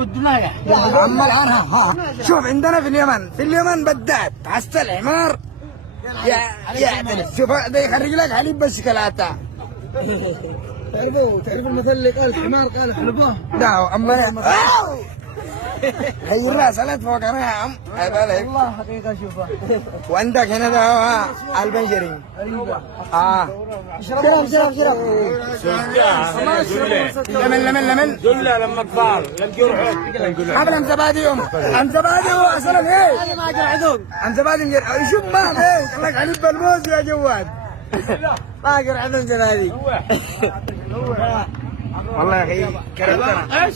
والدنايا. عم العنها ها. شوف عندنا في اليمن بالذات حس الحمار يعترف. شوف ده يخرج لك حليب بالشوكولاته. تعرف المثل اللي قال الحمار قال حلبه؟ ده اما هي الراس لا تفوق انا يا عم عيب عليك. والله حقيقة شوفها. وعندك هنا ده البنجري. شرب لمن جملة لما كبار لما يروحوا قبل ام زباديهم ام زبادي هو اصلا ايه انا ما اقدر عدوم. ام زبادي شوف ما ايه لك علي بالموز يا جواد ما اقدر عدوم زبادي والله يا اخي كرهتنا.